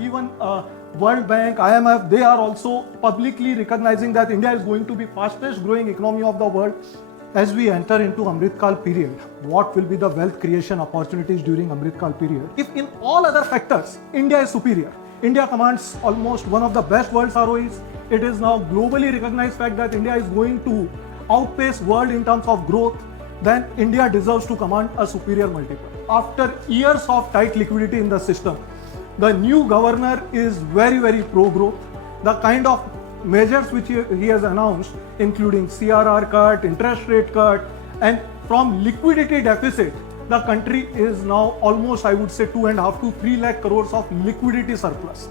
even World Bank, IMF, they are also publicly recognizing that India is going to be fastest growing economy of the world. As we enter into Amritkal period, what will be the wealth creation opportunities during Amritkal period? If in all other factors, India is superior. India commands almost one of the best world's ROEs. It is now globally recognized fact that India is going to outpace world in terms of growth. Then India deserves to command a superior multiple. After years of tight liquidity in the system, the new governor is very pro-growth. The kind of measures which he has announced, including CRR cut, interest rate cut, and from liquidity deficit, the country is now almost, I would say, 2.5 to 3 lakh crores of liquidity surplus.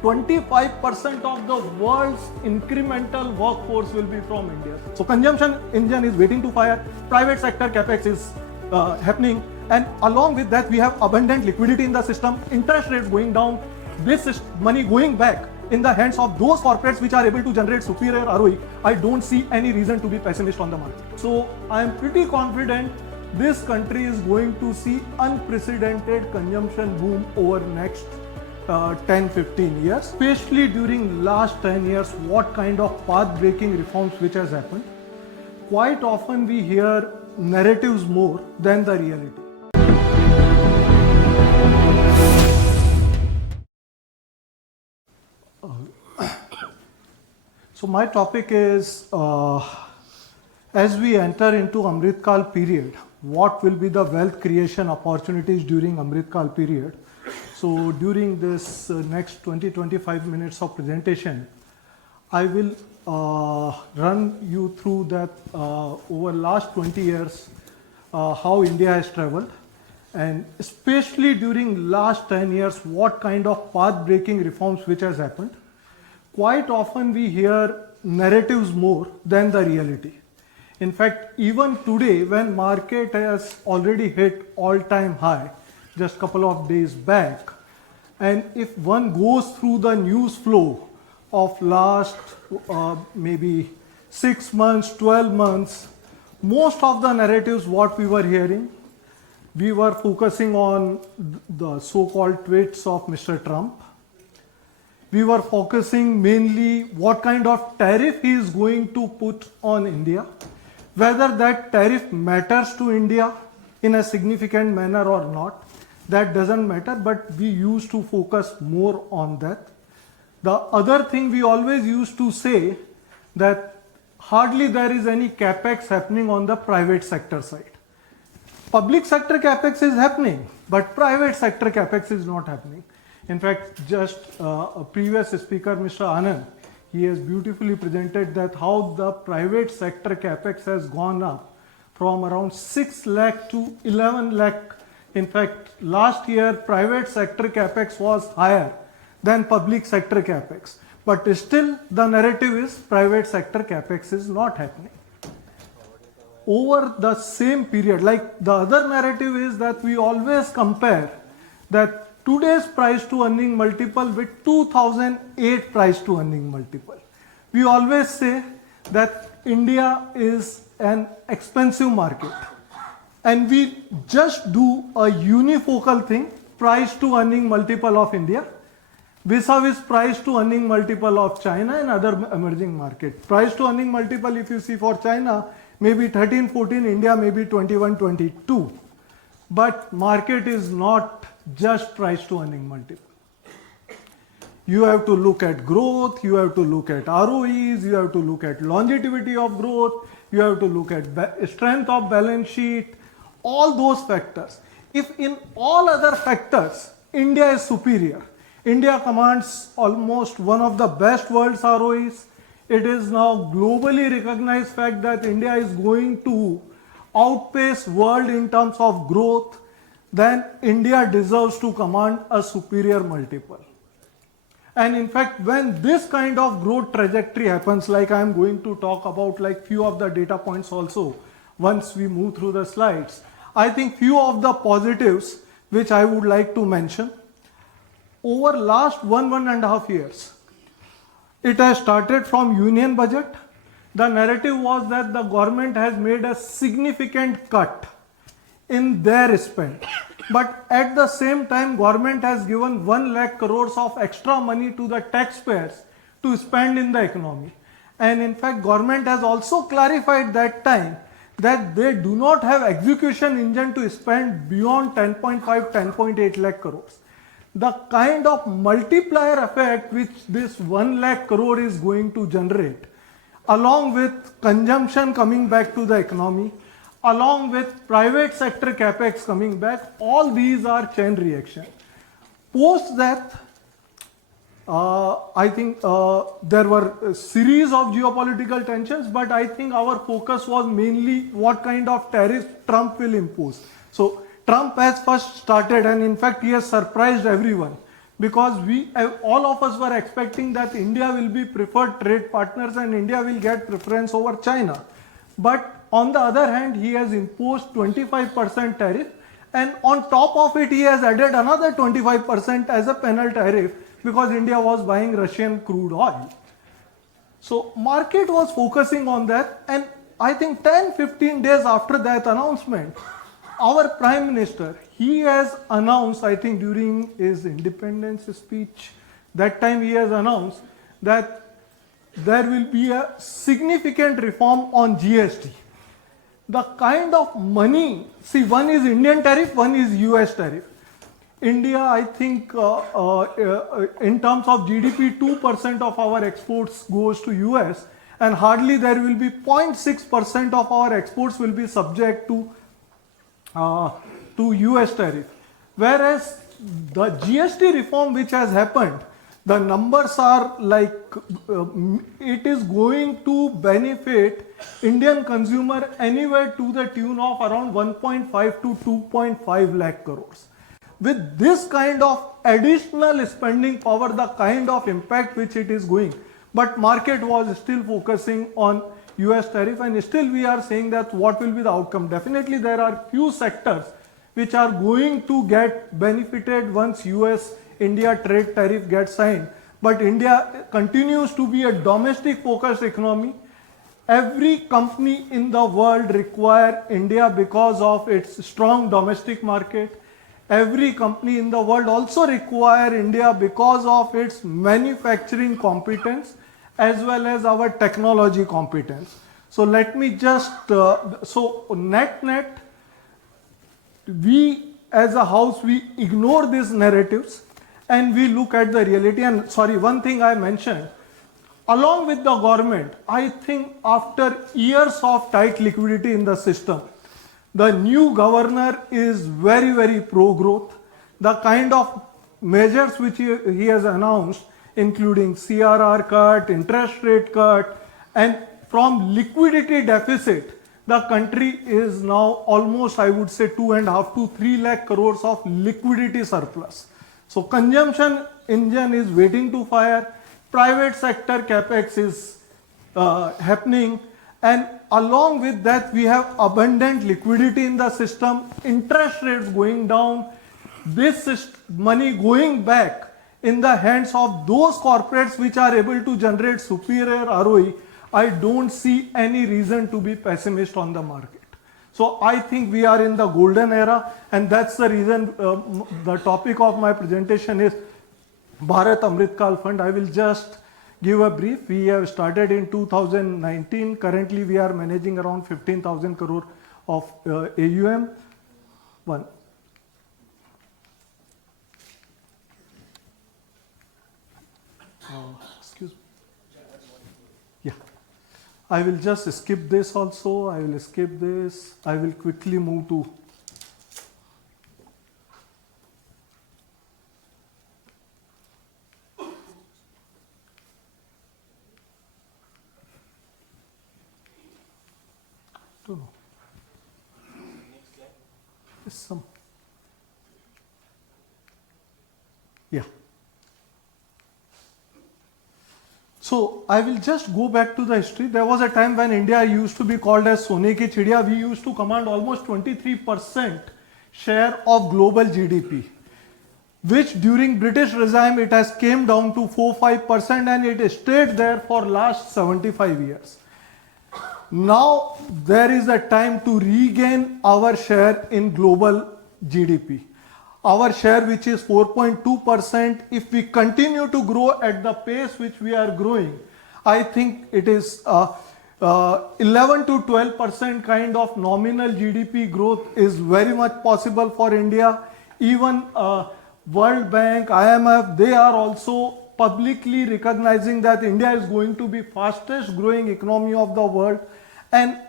25% of the world's incremental workforce will be from India. So consumption engine is waiting to fire, private sector capex is happening, and along with that we have abundant liquidity in the system, interest rates going down, this is money going back in the hands of those corporates which are able to generate superior ROE. I don't see any reason to be pessimist on the market. So I am pretty confident this country is going to see unprecedented consumption boom over next 10-15 years, especially during last 10 years. What kind of path-breaking reforms which has happened? Quite often we hear narratives more than the reality. So my topic is, as we enter into Amritkal period, what will be the wealth creation opportunities during Amritkal period? So during this next 20-25 minutes of presentation, I will run you through that over last 20 years, how India has traveled, and especially during last 10 years, what kind of path-breaking reforms which has happened. Quite often we hear narratives more than the reality. In fact, even today when market has already hit all-time high just couple of days back, and if one goes through the news flow of last maybe 6 months, 12 months, most of the narratives what we were hearing, we were focusing on the so-called tweets of Mr. Trump. We were focusing mainly what kind of tariff he is going to put on India, whether that tariff matters to India in a significant manner or not, that doesn't matter, but we used to focus more on that. The other thing we always used to say that hardly there is any capex happening on the private sector side. Public sector capex is happening, but private sector capex is not happening. In fact, just a previous speaker, Mr. Anand, he has beautifully presented that how the private sector capex has gone up from around 6 lakh to 11 lakh. In fact, last year private sector capex was higher than public sector capex. But still the narrative is private sector capex is not happening. Over the same period, like the other narrative is that we always compare that today's price to earning multiple with 2008 price to earning multiple. We always say that India is an expensive market, and we just do a unifocal thing, price to earning multiple of India vis-a-vis price to earning multiple of China and other emerging market. Price to earning multiple, if you see for China, maybe 13, 14, India maybe 21, 22. But market is not just price to earning multiple. You have to look at growth, you have to look at ROEs, you have to look at longevity of growth, you have to look at strength of balance sheet, all those factors. If in all other factors, India is superior. India commands almost one of the best world's ROEs. It is now globally recognized fact that India is going to outpace world in terms of growth, then India deserves to command a superior multiple. And in fact, when this kind of growth trajectory happens, like I am going to talk about like few of the data points also once we move through the slides, I think few of the positives which I would like to mention. Over last 1.5 years, it has started from union budget. The narrative was that the government has made a significant cut in their spend. But at the same time, government has given 1 lakh crores of extra money to the taxpayers to spend in the economy. And in fact, government has also clarified that time that they do not have execution engine to spend beyond 10.5, 10.8 lakh crores. The kind of multiplier effect which this 1 lakh crore is going to generate, along with consumption coming back to the economy, along with private sector capex coming back, all these are chain reaction. Post that, I think there were a series of geopolitical tensions, but I think our focus was mainly what kind of tariffs Trump will impose. So Trump has first started, and in fact he has surprised everyone, because all of us were expecting that India will be preferred trade partners and India will get preference over China. But on the other hand, he has imposed 25% tariff, and on top of it he has added another 25% as a penal tariff because India was buying Russian crude oil. So market was focusing on that, and I think 10-15 days after that announcement, our Prime Minister, he has announced, I think during his independence speech, that time he has announced that there will be a significant reform on GST. The kind of money, see, one is Indian tariff, one is US tariff. India, I think in terms of GDP, 2% of our exports goes to US, and hardly there will be 0.6% of our exports will be subject to US tariff. Whereas the GST reform which has happened, the numbers are like it is going to benefit Indian consumer anywhere to the tune of around 1.5 to 2.5 lakh crores. With this kind of additional spending power, the kind of impact which it is going, but market was still focusing on US tariff, and still we are saying that what will be the outcome. Definitely there are few sectors which are going to get benefited once US-India trade tariff gets signed. But India continues to be a domestic focused economy. Every company in the world requires India because of its strong domestic market. Every company in the world also requires India because of its manufacturing competence as well as our technology competence. So let me just, so net, we as a house, we ignore these narratives and we look at the reality. And sorry, one thing I mentioned, along with the government, I think after years of tight liquidity in the system, the new governor is very, very pro-growth. The kind of measures which he has announced, including CRR cut, interest rate cut, and from liquidity deficit, the country is now almost, I would say, 2.5 to 3 lakh crores of liquidity surplus. So consumption engine is waiting to fire, private sector capex is happening, and along with that we have abundant liquidity in the system, interest rates going down, this money going back in the hands of those corporates which are able to generate superior ROE. I don't see any reason to be pessimist on the market. So I think we are in the golden era, and that's the reason the topic of my presentation is Bharat Amrit Kal Fund. I will just give a brief. We have started in 2019. Currently we are managing around 15,000 crore of AUM. Excuse me. Yeah. I will just skip this also. I will skip this. I will quickly move to don't know. Yes, some. Yeah. So I will just go back to the history. There was a time when India used to be called as Sone ki Chidiya. We used to command almost 23% share of global GDP, which during British regime it has came down to 4-5% and it stayed there for last 75 years. Now there is a time to regain our share in global GDP. our share which is 4.2%, if we continue to grow at the pace which we are growing, I think it is 11 to 12% kind of nominal GDP growth is very much possible for India. Even World Bank, IMF, they are also publicly recognizing that India is going to be fastest growing economy of the world. And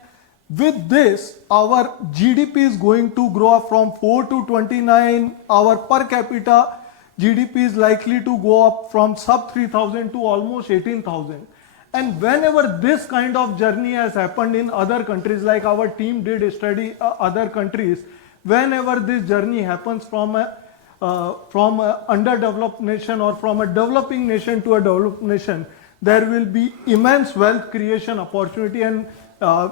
with this, our GDP is going to grow up from 4 to 29. Our per capita GDP is likely to go up from sub 3,000 to almost 18,000. And whenever this kind of journey has happened in other countries, like our team did study other countries, whenever this journey happens from a underdeveloped nation or from a developing nation to a developed nation, there will be immense wealth creation opportunity. And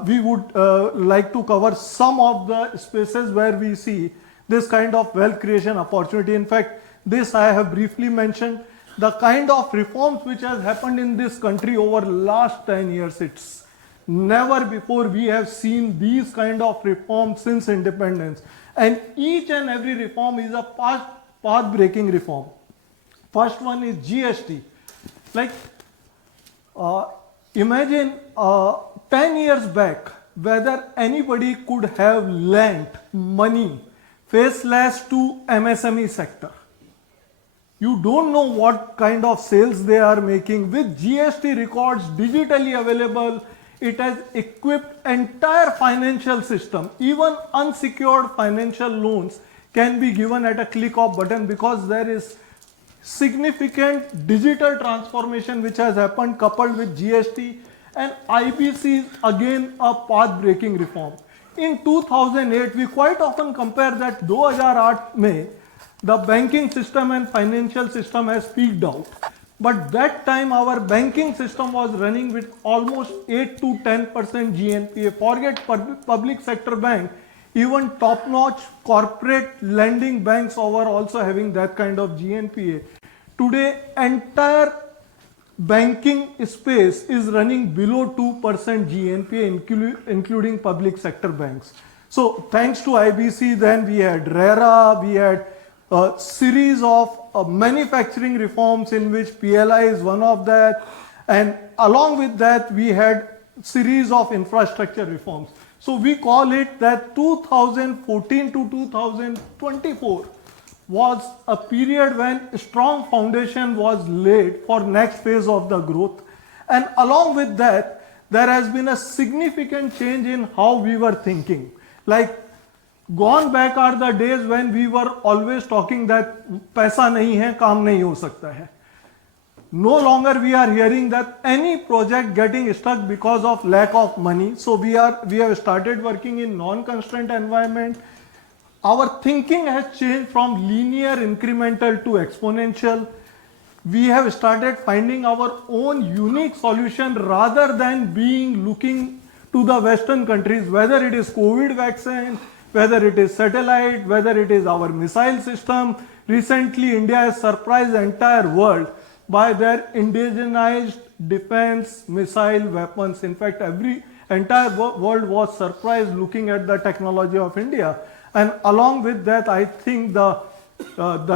we would like to cover some of the spaces where we see this kind of wealth creation opportunity. In fact, this I have briefly mentioned. The kind of reforms which has happened in this country over last 10 years, it's never before we have seen these kind of reforms since independence. And each and every reform is a path-breaking reform. First one is GST. Like, imagine 10 years back, whether anybody could have lent money faceless to MSME sector. You don't know what kind of sales they are making. With GST records digitally available, it has equipped entire financial system. Even unsecured financial loans can be given at a click of button, because there is significant digital transformation which has happened coupled with GST. And IBC is again a path-breaking reform. In 2008, we quite often compare that 2008 mein, the banking system and financial system has peaked out. But that time our banking system was running with almost 8 to 10% GNPA. Forget public sector bank, even top-notch corporate lending banks were also having that kind of GNPA. Today, entire banking space is running below 2% GNPA, including public sector banks. So thanks to IBC, then we had RERA, we had a series of manufacturing reforms in which PLI is one of that, and along with that we had series of infrastructure reforms. So we call it that 2014 to 2024 was a period when a strong foundation was laid for next phase of the growth. And along with that, there has been a significant change in how we were thinking. Like, gone back are the days when we were always talking that paisa nahi hai, kaam nahi ho sakta hai. No longer we are hearing that any project getting stuck because of lack of money. So we have started working in non-constraint environment. Our thinking has changed from linear incremental to exponential. We have started finding our own unique solution rather than looking to the Western countries, whether it is COVID vaccine, whether it is satellite, whether it is our missile system. Recently, India has surprised the entire world by their indigenized defense missile weapons. In fact, entire world was surprised looking at the technology of India. And along with that, I think the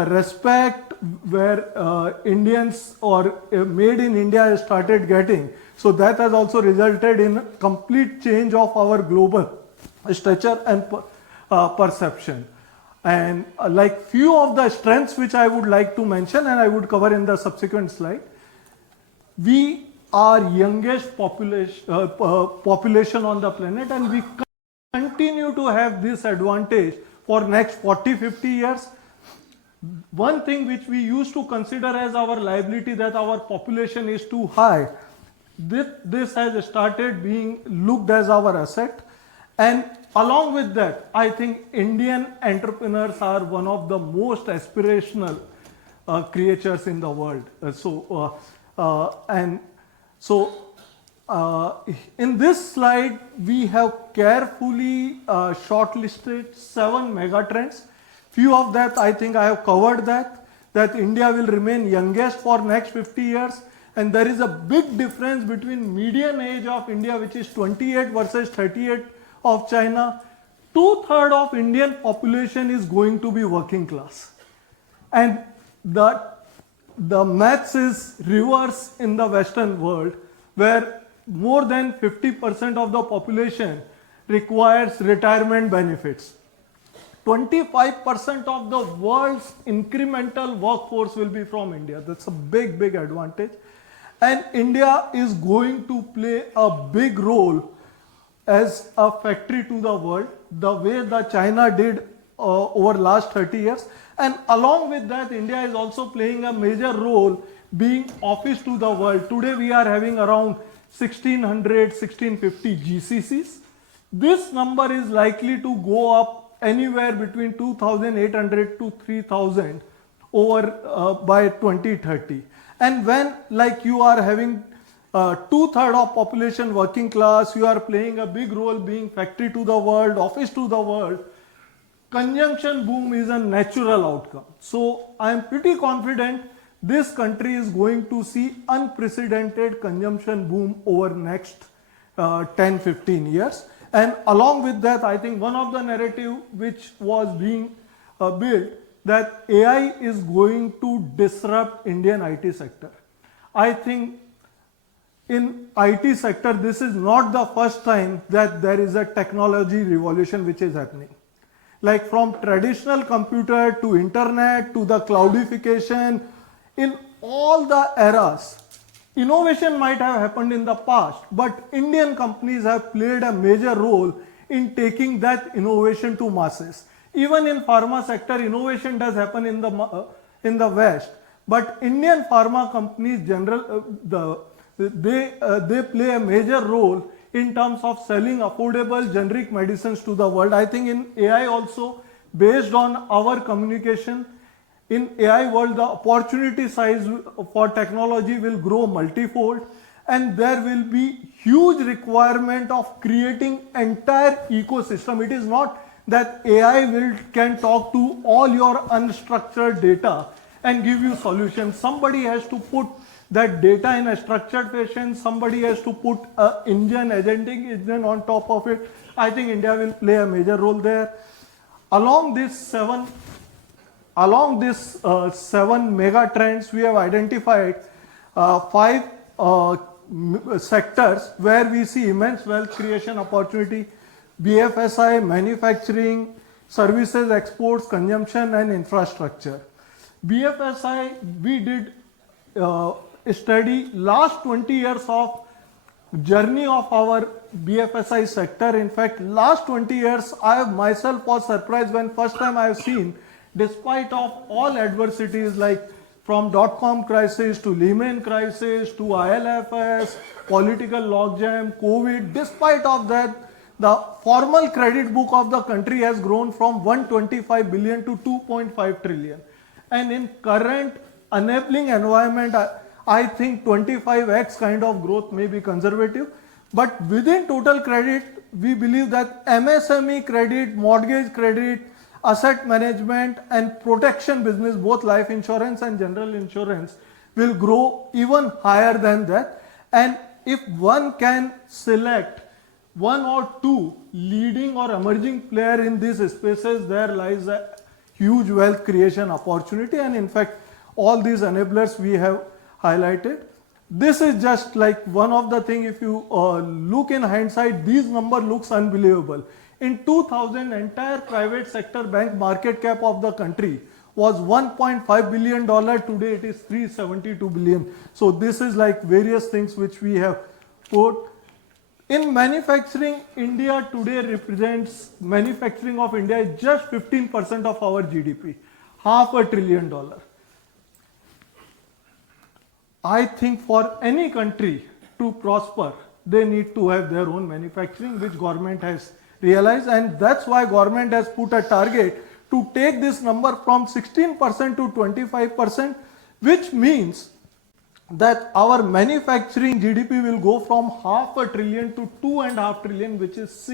respect where Indians or made in India has started getting, so that has also resulted in complete change of our global stature and perception. And like few of the strengths which I would like to mention, and I would cover in the subsequent slide. We are youngest population on the planet, and we continue to have this advantage for next 40-50 years. One thing which we used to consider as our liability, that our population is too high, this has started being looked as our asset. And along with that, I think Indian entrepreneurs are one of the most aspirational creatures in the world. In this slide, we have carefully shortlisted 7 megatrends. Few of that, I think I have covered that India will remain youngest for next 50 years. And there is a big difference between median age of India, which is 28 versus 38 of China. 2/3 of Indian population is going to be working class. And the maths is reverse in the Western world, where more than 50% of the population requires retirement benefits. 25% of the world's incremental workforce will be from India. That's a big, big advantage. And India is going to play a big role as a factory to the world, the way that China did over last 30 years. And along with that, India is also playing a major role being office to the world. Today we are having around 1600, 1650 GCCs. This number is likely to go up anywhere between 2,800 to 3,000 over by 2030. And when like you are having 2/3 of population working class, you are playing a big role being factory to the world, office to the world, consumption boom is a natural outcome. So I am pretty confident this country is going to see unprecedented consumption boom over next 10-15 years. And along with that, I think one of the narrative which was being built, that AI is going to disrupt Indian IT sector. I think in IT sector, this is not the first time that there is a technology revolution which is happening. Like from traditional computer to internet to the cloudification, in all the eras, innovation might have happened in the past, but Indian companies have played a major role in taking that innovation to masses. Even in pharma sector, innovation does happen in the West, but Indian pharma companies they play a major role in terms of selling affordable generic medicines to the world. I think in AI also, based on our communication, in AI world, the opportunity size for technology will grow multifold, and there will be huge requirement of creating entire ecosystem. It is not that AI can talk to all your unstructured data and give you solutions. Somebody has to put that data in a structured fashion. Somebody has to put an agentic engine on top of it. I think India will play a major role there. Along these seven mega trends, we have identified 5 sectors where we see immense wealth creation opportunity: BFSI, manufacturing, services, exports, consumption, and infrastructure. BFSI, we did study last 20 years of journey of our BFSI sector. In fact, last 20 years, I myself was surprised when first time I have seen, despite of all adversities like from dot-com crisis to Lehman crisis to IL&FS, political logjam, COVID, despite of that, the formal credit book of the country has grown from 125 billion to 2.5 trillion. And in current enabling environment, I think 25x kind of growth may be conservative. But within total credit, we believe that MSME credit, mortgage credit, asset management and protection business, both life insurance and general insurance, will grow even higher than that. And if one can select 1 or 2 leading or emerging player in these spaces, there lies a huge wealth creation opportunity. And in fact, all these enablers we have highlighted. This is just like one of the things. If you look in hindsight, these number looks unbelievable. In 2000, entire private sector bank market cap of the country was $1.5 billion. Today it is $372 billion. So this is like various things which we have put. In manufacturing, India today represents, manufacturing of India is just 15% of our GDP, $500 billion. I think for any country to prosper, they need to have their own manufacturing, which government has realized, and that's why government has put a target to take this number from 16% to 25%, which means that our manufacturing GDP will go from $500 billion to $2.5 trillion, which is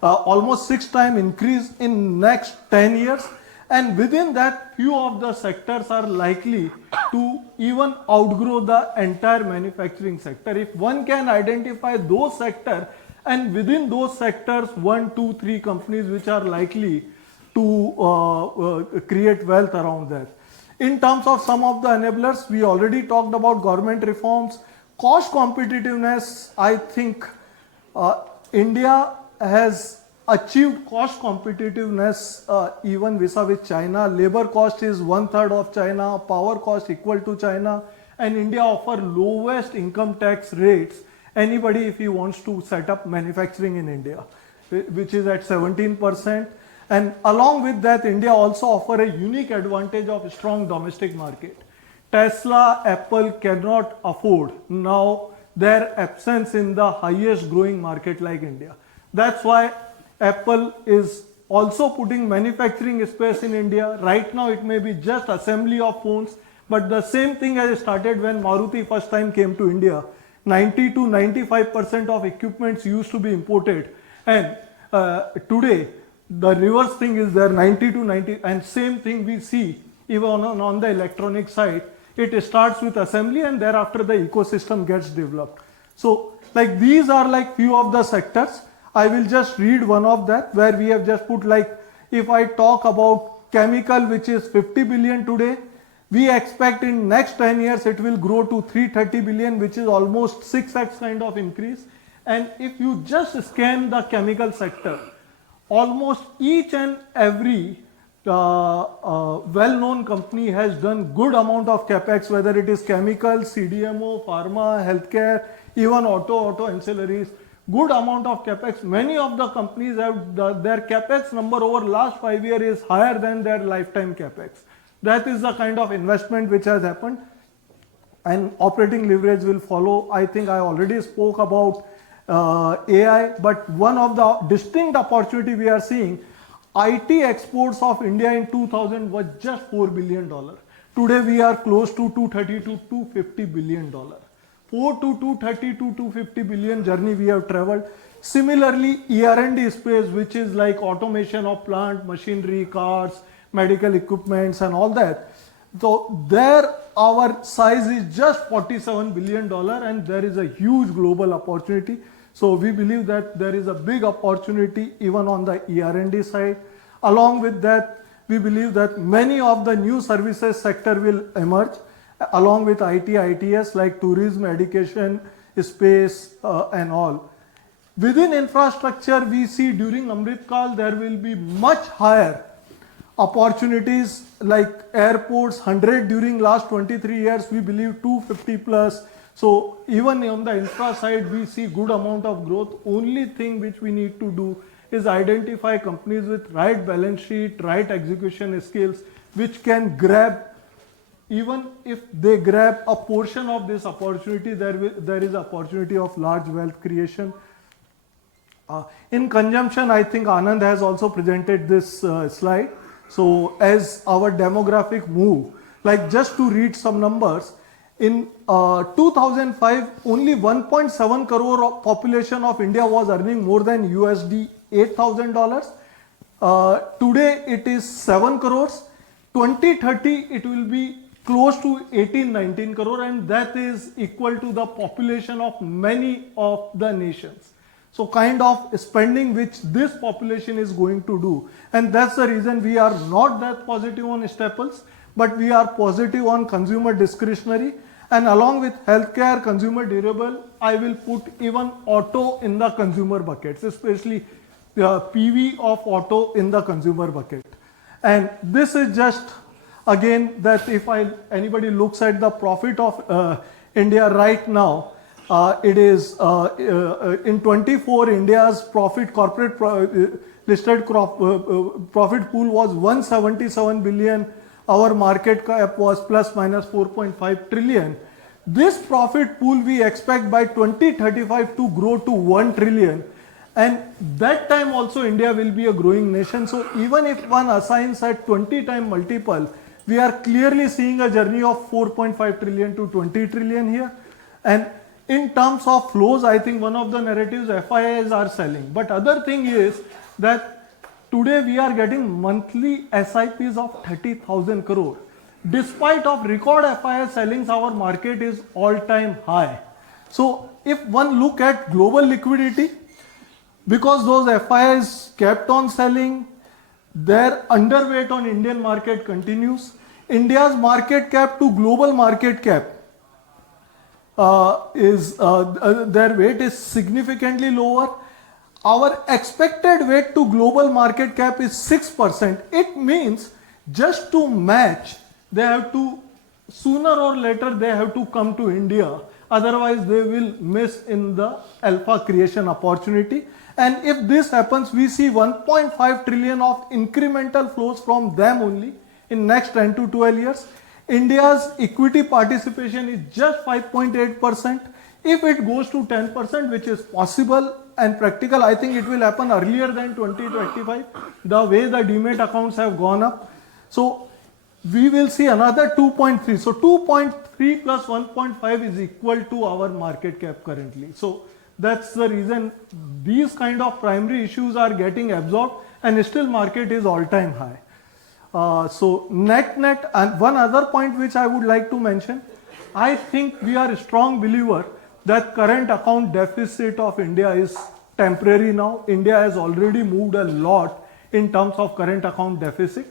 almost 6 times increase in next 10 years. And within that, few of the sectors are likely to even outgrow the entire manufacturing sector. If one can identify those sectors, and within those sectors, 1, 2, 3 companies which are likely to create wealth around that. In terms of some of the enablers, we already talked about government reforms, cost competitiveness. I think India has achieved cost competitiveness even vis-a-vis China. Labor cost is 1/3 of China, power cost equal to China, and India offer lowest income tax rates. Anybody if he wants to set up manufacturing in India, which is at 17%. And along with that, India also offer a unique advantage of a strong domestic market. Tesla, Apple cannot afford now their absence in the highest growing market like India. That's why Apple is also putting manufacturing space in India. Right now it may be just assembly of phones, but the same thing has started when Maruti first time came to India. 90 to 95% of equipments used to be imported, and today the reverse thing is there, 90 to 90, and same thing we see even on the electronic side. It starts with assembly and thereafter the ecosystem gets developed. So like these are like few of the sectors. I will just read one of that where we have just put, like, if I talk about chemical, which is 50 billion today, we expect in next 10 years it will grow to 330 billion, which is almost 6x kind of increase. And if you just scan the chemical sector, almost each and every well-known company has done good amount of capex, whether it is chemical, CDMO, pharma, healthcare, even auto ancillaries. Good amount of capex. Many of the companies have their capex number over last 5 years is higher than their lifetime capex. That is the kind of investment which has happened, and operating leverage will follow. I think I already spoke about AI, but one of the distinct opportunity we are seeing, IT exports of India in 2000 was just $4 billion. Today we are close to 230 to 250 billion dollar. 4 to 230 to 250 billion journey we have traveled. Similarly, ER&D space, which is like automation of plant, machinery, cars, medical equipments and all that. So there our size is just $47 billion, and there is a huge global opportunity. So we believe that there is a big opportunity even on the ER&D side. Along with that, we believe that many of the new services sector will emerge along with IT, ITS, like tourism, education, space and all. Within infrastructure, we see during Amrit Kal there will be much higher opportunities, like airports, 100 during last 23 years, we believe 250 plus. So even on the infra side, we see good amount of growth. Only thing which we need to do is identify companies with right balance sheet, right execution skills, which can grab, even if they grab a portion of this opportunity, there is opportunity of large wealth creation. In consumption, I think Anand has also presented this slide. So as our demographic move, like just to read some numbers, in 2005, only 1.7 crore of population of India was earning more than USD $8,000. Today it is 7 crores. 2030 it will be close to 18-19 crore, and that is equal to the population of many of the nations. So kind of spending which this population is going to do, and that's the reason we are not that positive on staples, but we are positive on consumer discretionary, and along with healthcare, consumer durable, I will put even auto in the consumer buckets, especially the PV of auto in the consumer bucket. And this is just again that if anybody looks at the profit of India right now, it is in 24 India's profit, listed profit pool was 177 billion. Our market cap was plus minus 4.5 trillion. This profit pool we expect by 2035 to grow to 1 trillion. And that time also India will be a growing nation. So even if one assigns at 20 time multiple, we are clearly seeing a journey of 4.5 trillion to 20 trillion here. And in terms of flows, I think one of the narratives FIIs are selling. But other thing is that today we are getting monthly SIPs of 30,000 crore. Despite of record FII sellings, our market is all-time high. So if one look at global liquidity, because those FIIs kept on selling, their underweight on Indian market continues. India's market cap to global market cap their weight is significantly lower. Our expected weight to global market cap is 6%. It means just to match, they have to, sooner or later, they have to come to India. Otherwise, they will miss in the alpha creation opportunity. And if this happens, we see 1.5 trillion of incremental flows from them only in next 10 to 12 years. India's equity participation is just 5.8%. If it goes to 10%, which is possible and practical, I think it will happen earlier than 2025, the way the demat accounts have gone up. So we will see another 2.3. So 2.3 plus 1.5 is equal to our market cap currently. So that's the reason these kind of primary issues are getting absorbed, and still market is all-time high. So net, and one other point which I would like to mention, I think we are a strong believer that current account deficit of India is temporary now. India has already moved a lot in terms of current account deficit.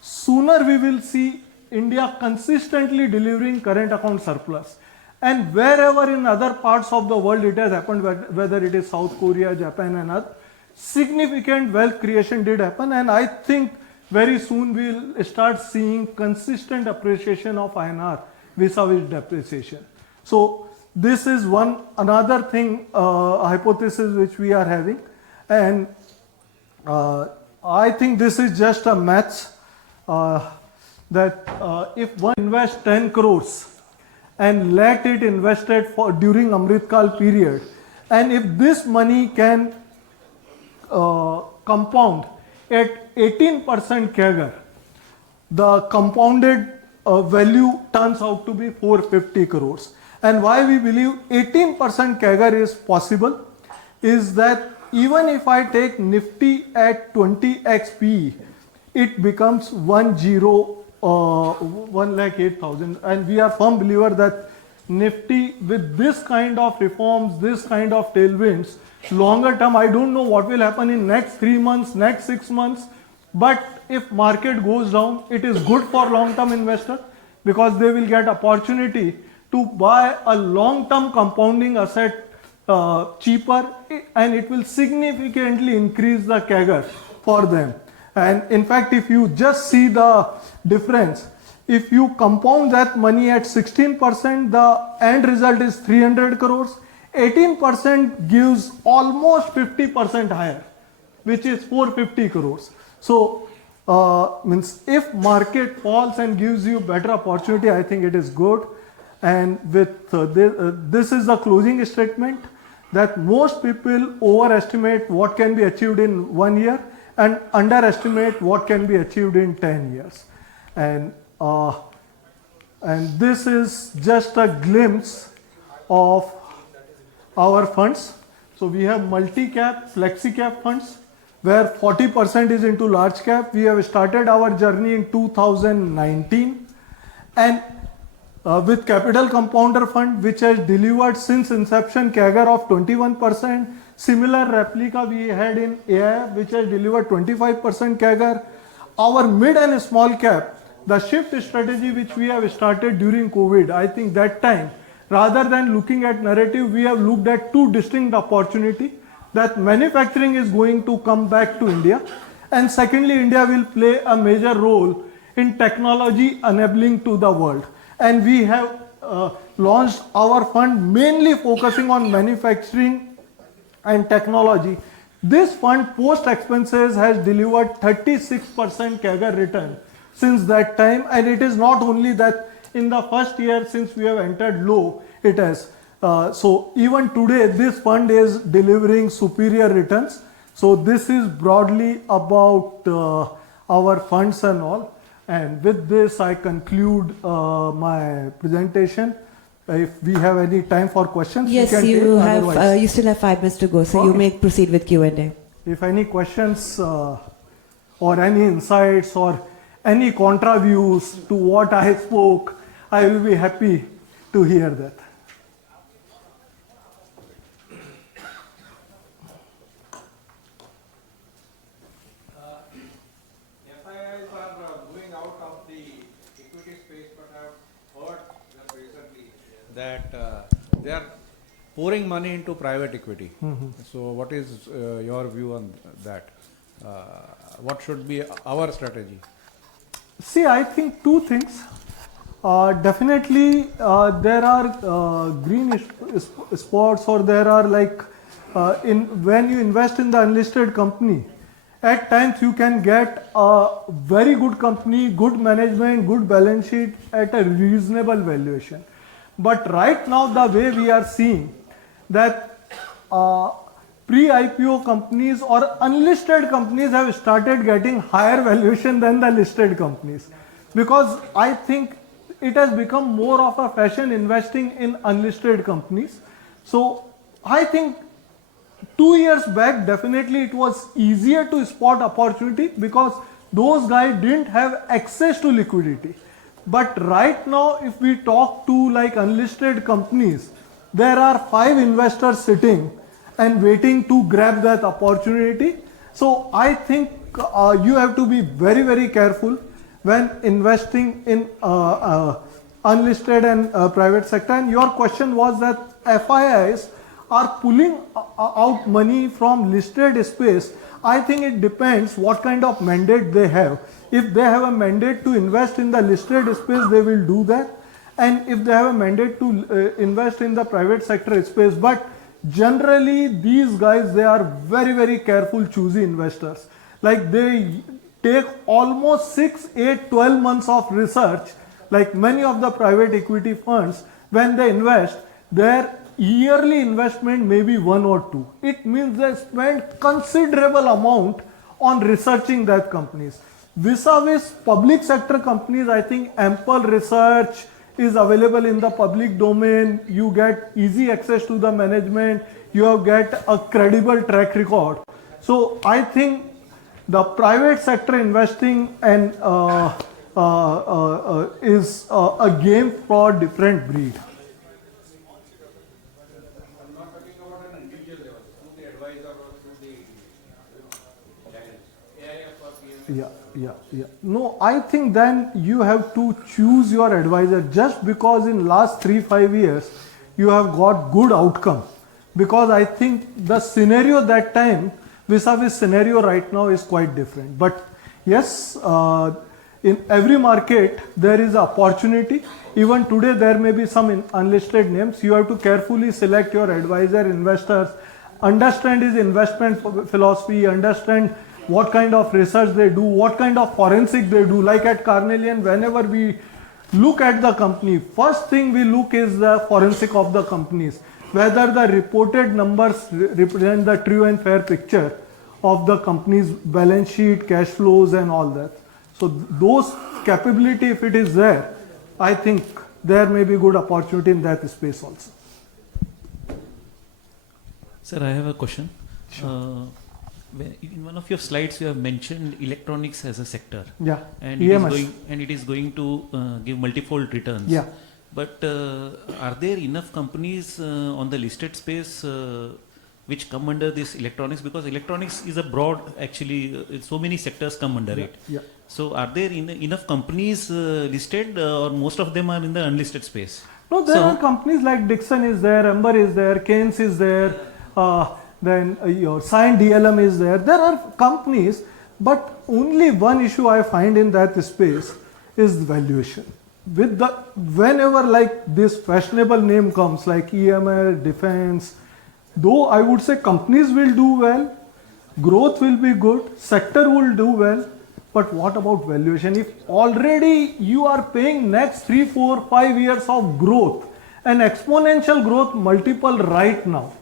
Sooner we will see India consistently delivering current account surplus. And wherever in other parts of the world it has happened, whether it is South Korea, Japan and other, significant wealth creation did happen, and I think very soon we will start seeing consistent appreciation of INR vis-a-vis depreciation. So this is another thing, hypothesis which we are having, and I think this is just a maths that if one invests 10 crores and let it invested for during Amrit Kal period, and if this money can compound at 18% CAGR, the compounded value turns out to be 450 crores. And why we believe 18% CAGR is possible is that even if I take Nifty at 20x PE, it becomes 1,08,000. And we are firm believer that Nifty, with this kind of reforms, this kind of tailwinds, longer term, I don't know what will happen in next 3 months, next 6 months, but if market goes down, it is good for long-term investor because they will get opportunity to buy a long-term compounding asset cheaper, and it will significantly increase the CAGR for them. And in fact, if you just see the difference, if you compound that money at 16%, the end result is 300 crores. 18% gives almost 50% higher, which is 450 crores. So means if market falls and gives you better opportunity, I think it is good. And with this is the closing statement, that most people overestimate what can be achieved in 1 year and underestimate what can be achieved in 10 years. And this is just a glimpse of our funds. So we have multi-cap, flexi-cap funds, where 40% is into large cap. We have started our journey in 2019, and with Capital Compounder Fund, which has delivered since inception CAGR of 21%. Similar replica we had in AIF, which has delivered 25% CAGR. Our mid and small cap, the shift strategy which we have started during COVID, I think that time, rather than looking at narrative, we have looked at two distinct opportunities, that manufacturing is going to come back to India, and secondly, India will play a major role in technology enabling to the world. And we have launched our fund mainly focusing on manufacturing and technology. This fund post expenses has delivered 36% CAGR return since that time, and it is not only that in the first year since we have entered low, it has. So even today this fund is delivering superior returns. So this is broadly about our funds and all. And with this I conclude my presentation. If we have any time for questions, yes, you have. You still have 5 minutes to go, so okay. You may proceed with Q&A. If any questions or any insights or any contra views to what I spoke, I will be happy to hear that. FIIs are moving out of the that they are pouring money into private equity. So what is your view on that? What should be our strategy? See, I think two things. Definitely, there are green spots, or there are like when you invest in the unlisted company, at times you can get a very good company, good management, good balance sheet at a reasonable valuation. But right now, the way we are seeing that pre-IPO companies or unlisted companies have started getting higher valuation than the listed companies, because I think it has become more of a fashion investing in unlisted companies. So I think 2 years back, definitely it was easier to spot opportunity because those guys didn't have access to liquidity. But right now, if we talk to like unlisted companies, there are 5 investors sitting and waiting to grab that opportunity. So I think you have to be very, very careful when investing in unlisted and private sector. And your question was that FIIs are pulling out money from listed space. I think it depends what kind of mandate they have. If they have a mandate to invest in the listed space, they will do that. And if they have a mandate to invest in the private sector space, but generally these guys, they are very, very careful, choosy investors. Like they take almost 6, 8, 12 months of research. Like many of the private equity funds, when they invest, their yearly investment may be 1 or 2. It means they spend considerable amount on researching that companies. Vis-a-vis public sector companies, I think ample research is available in the public domain. You get easy access to the management. You get a credible track record. So I think the private sector investing and is a game for different breed. I'm not talking about an individual level, through the advisor or through the AIF or PMS. Yeah. No, I think then you have to choose your advisor just because in last 3-5 years you have got good outcome. Because I think the scenario that time vis-a-vis scenario right now is quite different. But yes, in every market there is opportunity. Even today there may be some unlisted names. You have to carefully select your advisor, investors, understand his investment philosophy, understand what kind of research they do, what kind of forensic they do. Like at Carnelian, whenever we look at the company, first thing we look is the forensic of the companies, whether the reported numbers represent the true and fair picture of the company's balance sheet, cash flows and all that. So those capability, if it is there, I think there may be good opportunity in that space also. Sir, I have a question. Sure. In one of your slides, you have mentioned electronics as a sector. Yeah. And EMS. it is going to give multifold returns. Yeah. But are there enough companies on the listed space which come under this electronics? Because electronics is a broad, actually, so many sectors come under it. Yeah. So are there enough companies listed, or most of them are in the unlisted space? No, there are companies like Dixon is there, Ember is there, Keynes is there, then your Cyan DLM is there. There are companies, but only one issue I find in that space is valuation. With the whenever like this fashionable name comes like EML, defense, though I would say companies will do well, growth will be good, sector will do well, but what about valuation? If already you are paying next 3, 4, 5 years of growth, an exponential growth multiple right now.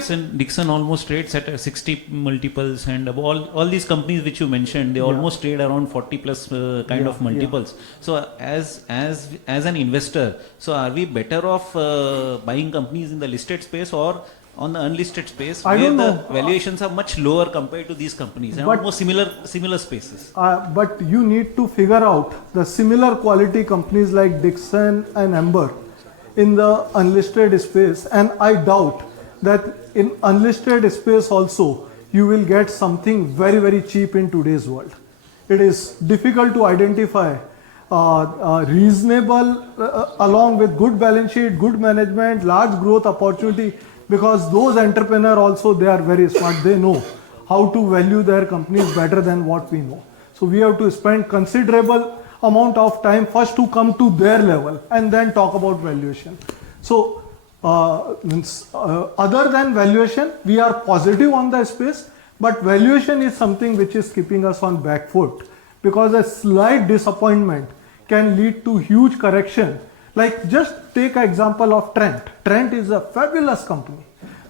So Dixon almost trades at 60 multiples, and all these companies which you mentioned, they almost trade around 40 plus kind of multiples. So as an investor, so are we better off buying companies in the listed space or on the unlisted space, where the valuations are much lower compared to these companies and almost similar spaces? But you need to figure out the similar quality companies like Dixon and Ember in the unlisted space, and I doubt that in unlisted space also you will get something very, very cheap in today's world. It is difficult to identify reasonable, along with good balance sheet, good management, large growth opportunity, because those entrepreneurs also, they are very smart. They know how to value their companies better than what we know. So we have to spend considerable amount of time first to come to their level and then talk about valuation. So other than valuation, we are positive on the space, but valuation is something which is keeping us on back foot, because a slight disappointment can lead to huge correction. Like just take an example of Trent. Trent is a fabulous company,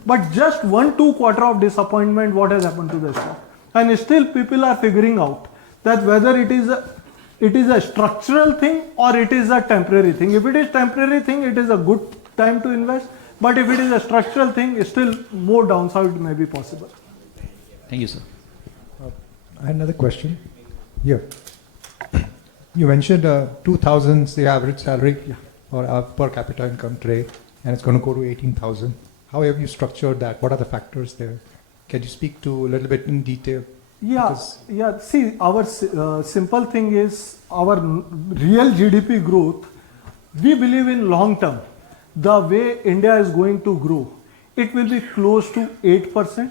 but just 1-2 quarter of disappointment, what has happened to the stock? And still people are figuring out that whether it is a structural thing or it is a temporary thing. If it is temporary thing, it is a good time to invest. But if it is a structural thing, still more downside may be possible. Thank you, sir. I had another question. Here. You mentioned 2,000 is the average salary or per capita income today, and it's going to go to 18,000. How have you structured that? What are the factors there? Can you speak to a little bit in detail? Yeah. See, our simple thing is our real GDP growth. We believe in long term. The way India is going to grow, it will be close to 8%,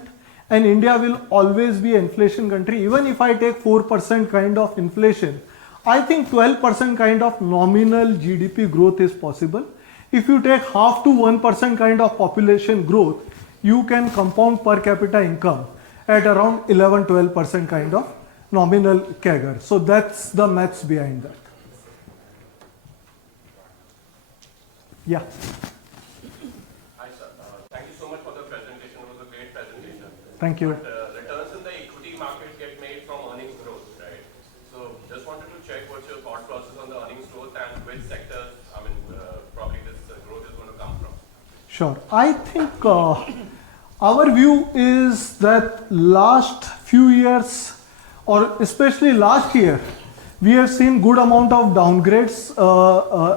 and India will always be an inflation country. Even if I take 4% kind of inflation, I think 12% kind of nominal GDP growth is possible. If you take half to 1% kind of population growth, you can compound per capita income at around 11-12% kind of nominal CAGR. So that's the maths behind that. Yeah. Hi, sir. Thank you so much for the presentation. It was a great presentation. Thank you. But, returns in the equity market get made from earnings growth, right? So just wanted to check what's your thought process on the earnings growth and which sectors, probably this growth is going to come from. Sure. I think our view is that last few years, or especially last year, we have seen good amount of downgrades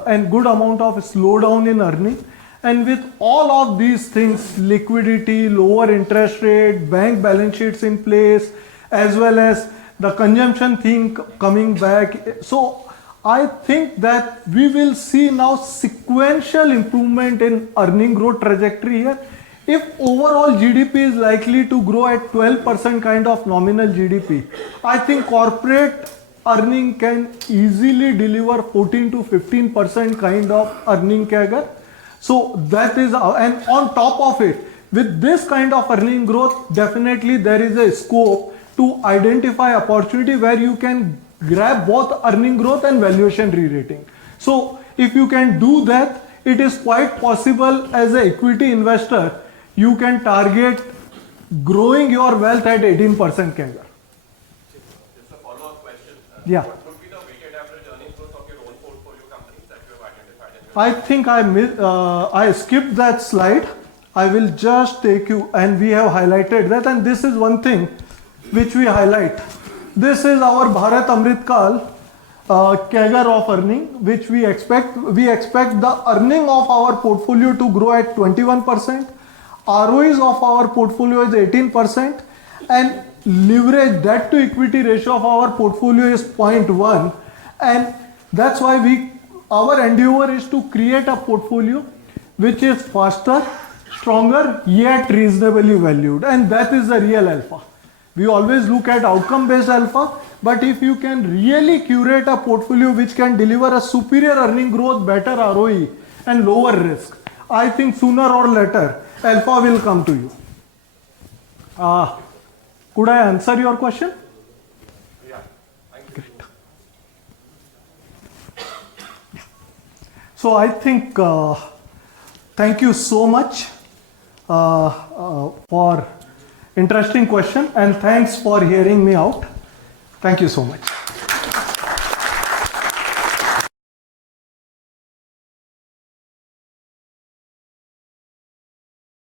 and good amount of slowdown in earning. And with all of these things, liquidity, lower interest rate, bank balance sheets in place, as well as the consumption thing coming back. So I think that we will see now sequential improvement in earning growth trajectory here. If overall GDP is likely to grow at 12% kind of nominal GDP, I think corporate earning can easily deliver 14 to 15% kind of earning CAGR. So that is, and on top of it, with this kind of earning growth, definitely there is a scope to identify opportunity where you can grab both earning growth and valuation re-rating. So if you can do that, it is quite possible as an equity investor, you can target growing your wealth at 18% CAGR. Just a follow-up question. Yeah. What would be the weighted average earnings growth of your own portfolio companies that you have identified? I think I skipped that slide. I will just take you, and we have highlighted that, and this is one thing which we highlight. This is our Bharat Amritkal CAGR of earning, which we expect. We expect the earning of our portfolio to grow at 21%. ROEs of our portfolio is 18%, and leverage debt to equity ratio of our portfolio is 0.1, and that's why our endeavor is to create a portfolio which is faster, stronger, yet reasonably valued, and that is the real alpha. We always look at outcome based alpha, but if you can really curate a portfolio which can deliver a superior earning growth, better ROE and lower risk, I think sooner or later alpha will come to you. Could I answer your question? Yeah. Thank you. Great. So I think, thank you so much for interesting question, and thanks for hearing me out. Thank you so much.